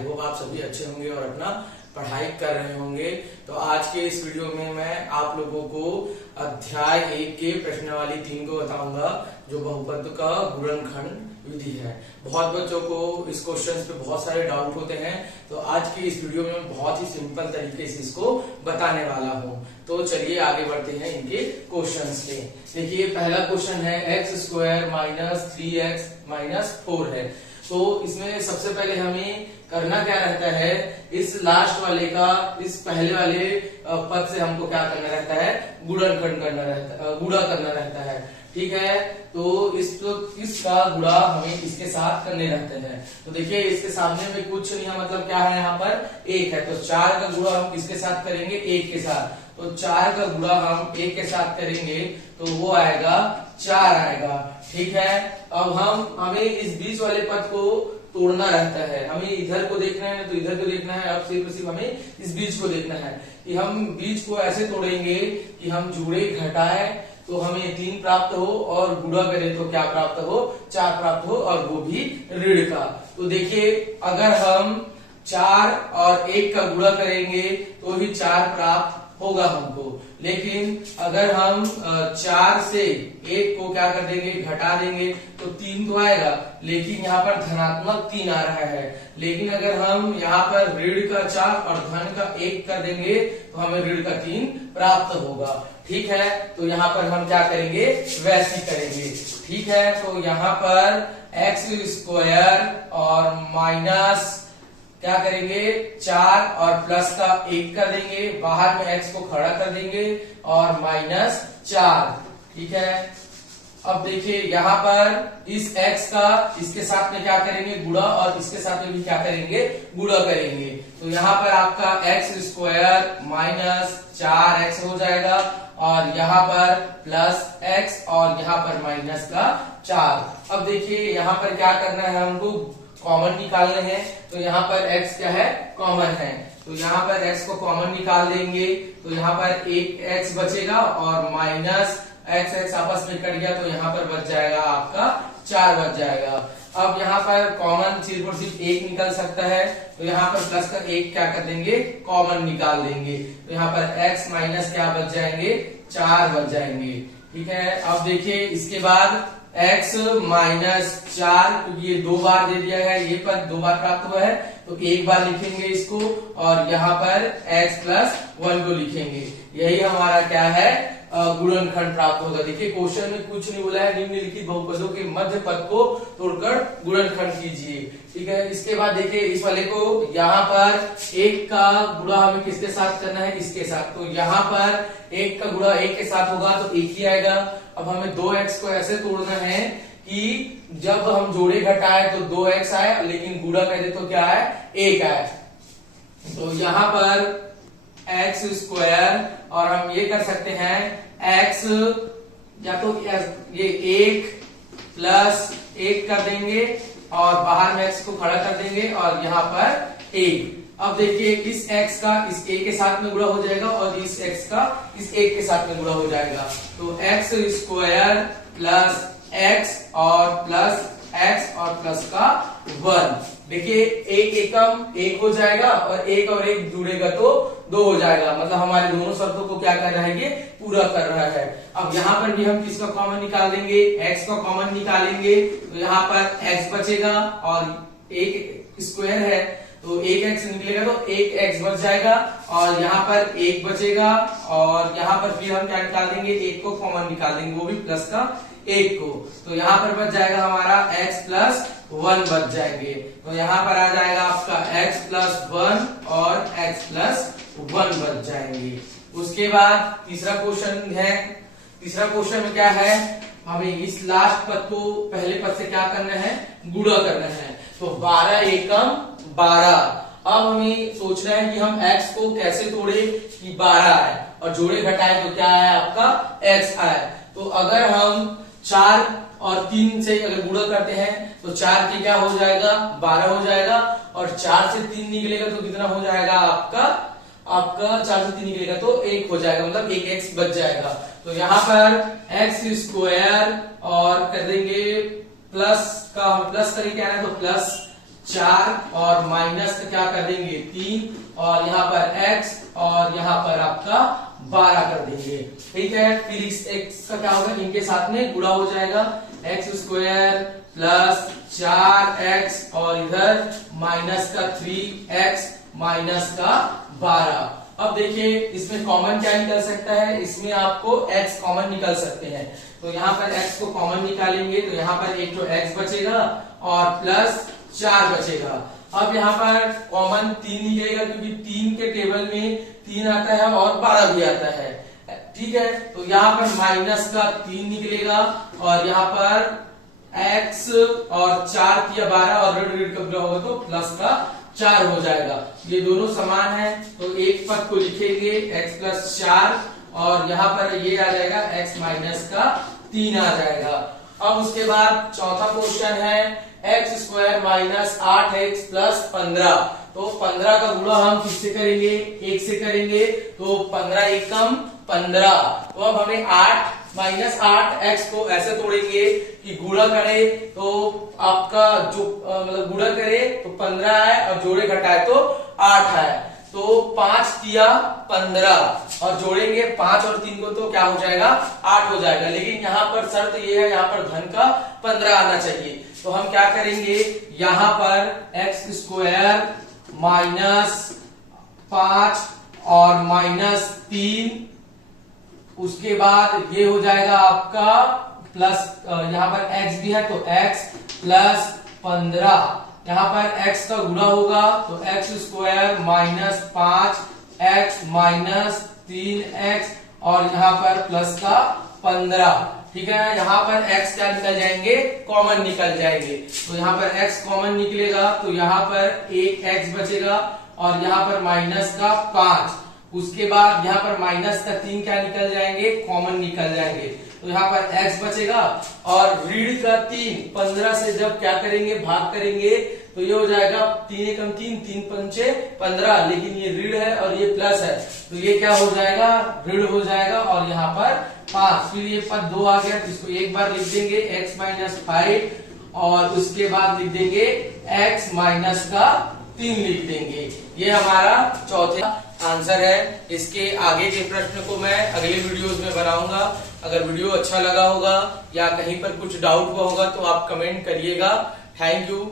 I hope आप सभी अच्छे होंगे और अपना पढ़ाई कर रहे होंगे। तो आज के इस वीडियो में मैं आप लोगों को अध्याय 1 के प्रश्नावली 3 को बताऊंगा, जो बहुपद का गुणनखंड विधि है। बहुत बच्चों को इस क्वेश्चन पे बहुत सारे डाउट होते हैं, तो आज की इस वीडियो में बहुत ही सिंपल तरीके से इसको बताने वाला हूँ। तो चलिए आगे बढ़ते हैं इनके क्वेश्चंस के। देखिए पहला क्वेश्चन है x² - 3x - 4 है। तो इसमें सबसे पहले हमें करना क्या रहता है, इस लास्ट वाले का इस पहले वाले पद से हमको क्या करना रहता है, गुणनखंड करना रहता है, गुणा करना रहता है। ठीक है, तो इसका गुणा हमें इसके साथ करने रहते हैं। तो देखिए इसके सामने में कुछ नहीं है, मतलब क्या है यहाँ पर 1 है, तो 4 का गुणा हम किसके साथ करेंगे, 1 के साथ। तो 4 का गुणा हम 1 के साथ करेंगे तो वो आएगा 4 आएगा। ठीक है, अब हमें इस बीच वाले पद को तोड़ना रहता है, हमें इधर को देखना है तो इधर को देखना है। अब सिर्फ हमें इस बीच को देखना है कि हम बीच को ऐसे तोड़ेंगे कि हम जोड़े घटाए तो हमें 3 प्राप्त हो और गुणा करें तो क्या प्राप्त हो, 4 प्राप्त हो, और वो भी ऋण का। तो देखिए अगर हम 4 और 1 का गुणा करेंगे तो ही 4 प्राप्त होगा हमको, लेकिन अगर हम 4 से 1 को क्या कर देंगे, घटा देंगे तो 3 तो आएगा, लेकिन यहाँ पर धनात्मक 3 आ रहा है। लेकिन अगर हम यहाँ पर ऋण का 4 और धन का 1 कर देंगे तो हमें ऋण का 3 प्राप्त होगा। ठीक है, तो यहाँ पर हम क्या करेंगे, वैसे ही करेंगे। ठीक है, तो यहाँ पर x² और माइनस क्या करेंगे, 4 और प्लस का 1 कर देंगे, बाहर में x को खड़ा कर देंगे और -4। ठीक है, अब देखिए यहाँ पर इस x का इसके साथ में क्या करेंगे, गुणा, और इसके साथ में भी क्या करेंगे, गुणा करेंगे। तो यहाँ पर आपका x² - 4x हो जाएगा और यहाँ पर +x और यहाँ पर -4। अब देखिए यहाँ पर क्या करना है, हमको कॉमन निकालने हैं। तो यहाँ पर x क्या है, कॉमन है, तो यहाँ पर x को कॉमन निकाल देंगे तो यहाँ पर एक x बचेगा और -x आपस में कट गया तो यहाँ पर बच जाएगा आपका 4 बच जाएगा। अब यहाँ पर कॉमन सिर्फ और सिर्फ 1 निकल सकता है, तो यहाँ पर प्लस का 1 क्या कर देंगे, कॉमन निकाल देंगे। तो यहाँ पर x माइनस क्या बच जाएंगे, 4 बच जाएंगे। ठीक है, अब देखिए इसके बाद x - 4, क्योंकि ये 2 बार दे दिया गया है, ये पद 2 बार प्राप्त हुआ है तो 1 बार लिखेंगे इसको, और यहाँ पर x + 1 को लिखेंगे। यही हमारा क्या है, गुणनखंड प्राप्त होगा। देखिए क्वेश्चन में कुछ नहीं बोला है, निम्नलिखित बहुपदों के मध्य पद को तोड़कर गुणनखंड कीजिए। ठीक है, इसके बाद देखिए इस वाले को यहाँ पर 1 का गुणा हमें किसके साथ करना है, इसके साथ। तो यहाँ पर 1 का गुणा 1 के साथ होगा तो 1 ही आएगा। अब हमें 2x को ऐसे तोड़ना है कि जब हम जोड़े घटाए तो 2x आए, लेकिन गुणा करें तो क्या है, 1 आए। तो यहाँ पर x² और हम ये कर सकते हैं x, या तो ये 1 + 1 कर देंगे और बाहर में x को खड़ा कर देंगे और यहाँ पर 1। अब देखिए इस x का इस a के साथ में गुणा हो जाएगा और इस x का इस 1 के साथ में गुणा हो जाएगा। तो x² + x और प्लस x और प्लस का 1। देखिए 1 एकम 1 हो जाएगा और 1 और 1 जुड़ेगा तो 2 हो जाएगा, मतलब हमारे दोनों शर्तों को क्या कर रहा है, ये पूरा कर रहा है। अब यहाँ पर भी हम किसका कॉमन निकाल देंगे, x का कॉमन निकालेंगे तो यहाँ पर x बचेगा और 1 स्क्वायर है तो 1x निकलेगा तो 1x बच जाएगा और यहाँ पर 1 बचेगा और यहाँ पर फिर हम क्या निकाल देंगे, 1 को कॉमन निकाल देंगे, वो भी प्लस का 1 को। तो यहाँ पर बच जाएगा हमारा x + 1 बच जाएंगे। तो यहाँ पर आ जाएगा आपका x + 1 और x + 1 बच जाएंगे। उसके बाद तीसरा क्वेश्चन है। तीसरा क्वेश्चन में क्या है, हमें इस लास्ट पद को पहले पद से क्या करना है, गुणा करना है। तो 12 एकम 12। अब हमें सोचना है कि हम x को कैसे तोड़े कि 12 आए और जोड़े घटाए तो क्या आए, आपका x आए। तो अगर हम 4 और 3 से अगर गुणा करते हैं तो 4 के क्या हो जाएगा, 12 हो जाएगा और 4 से 3 निकलेगा तो कितना हो जाएगा आपका 4 से 3 निकलेगा तो 1 हो जाएगा, मतलब 1x बच जाएगा। तो यहाँ पर x² और कर देंगे प्लस का, हम प्लस करके क्या है तो 4 और माइनस का क्या कर देंगे 3 और यहाँ पर x और यहाँ पर आपका 12 कर देंगे। ठीक है, फिर इस x का क्या होगा, इनके साथ में गुणा हो जाएगा, x स्क्वायर प्लस 4x और इधर माइनस का 3x माइनस का 12। अब देखिए इसमें कॉमन क्या निकल सकता है, इसमें आपको x कॉमन निकल सकते हैं। तो यहाँ पर x को कॉमन निकालेंगे तो यहाँ पर एक तो x बचेगा और प्लस 4 बचेगा। अब यहाँ पर कॉमन 3 निकलेगा क्योंकि 3 के टेबल में 3 आता है और 12 भी आता है। ठीक है, तो यहाँ पर माइनस का 3 निकलेगा और यहाँ पर x और 4 किया 12 और ऋण का गुणा होगा तो प्लस का 4 हो जाएगा। ये दोनों समान है तो एक पद को लिखेंगे x प्लस 4 और यहाँ पर ये आ जाएगा x माइनस का 3 आ जाएगा। अब उसके बाद चौथा क्वेश्चन है x square minus 8x plus 15। तो 15 का गुणा हम किससे करेंगे, 1 से करेंगे, तो 15 एकम 15। तो अब हमें 8 माइनस 8x को ऐसे तोड़ेंगे कि गुणा करे तो आपका जो मतलब गुणा करे तो 15 है और जोड़े घटाए तो 8 है। तो 5 किया 15 और जोड़ेंगे 5 और 3 को तो क्या हो जाएगा 8 हो जाएगा। लेकिन यहाँ पर शर्त ये है, यहाँ पर धन का 15 आना चाहिए। तो हम क्या करेंगे, यहाँ पर x स्क्वायर माइनस 5 और माइनस 3, उसके बाद ये हो जाएगा आपका प्लस, यहाँ पर x भी है तो x प्लस 15, यहाँ पर x का गुणा होगा तो x square minus 5x minus 3x और यहाँ पर प्लस का 15। ठीक है, यहाँ पर x क्या निकल जाएंगे, कॉमन निकल जाएंगे। तो यहाँ पर x कॉमन निकलेगा तो यहाँ पर एक x बचेगा और यहाँ पर माइनस का 5, उसके बाद यहाँ पर माइनस का 3 क्या निकल जाएंगे, कॉमन निकल जाएंगे। तो यहाँ पर x बचेगा और ऋण का 3 15 से जब क्या करेंगे, भाग करेंगे तो ये हो जाएगा 3 एकम 3 3 पंचे 15, लेकिन ये ऋण है और ये प्लस है तो ये क्या हो जाएगा, ऋण हो जाएगा और यहाँ पर 5। फिर ये पद 2 आ गया तो इसको एक बार लिख देंगे x माइनस 5 और उसके बाद लिख देंगे x माइनस का 3 लिख देंगे। ये हमारा चौथे आंसर है। इसके आगे के प्रश्न को मैं अगले वीडियोस में बनाऊंगा। अगर वीडियो अच्छा लगा होगा या कहीं पर कुछ डाउट हुआ होगा तो आप कमेंट करिएगा। Thank you.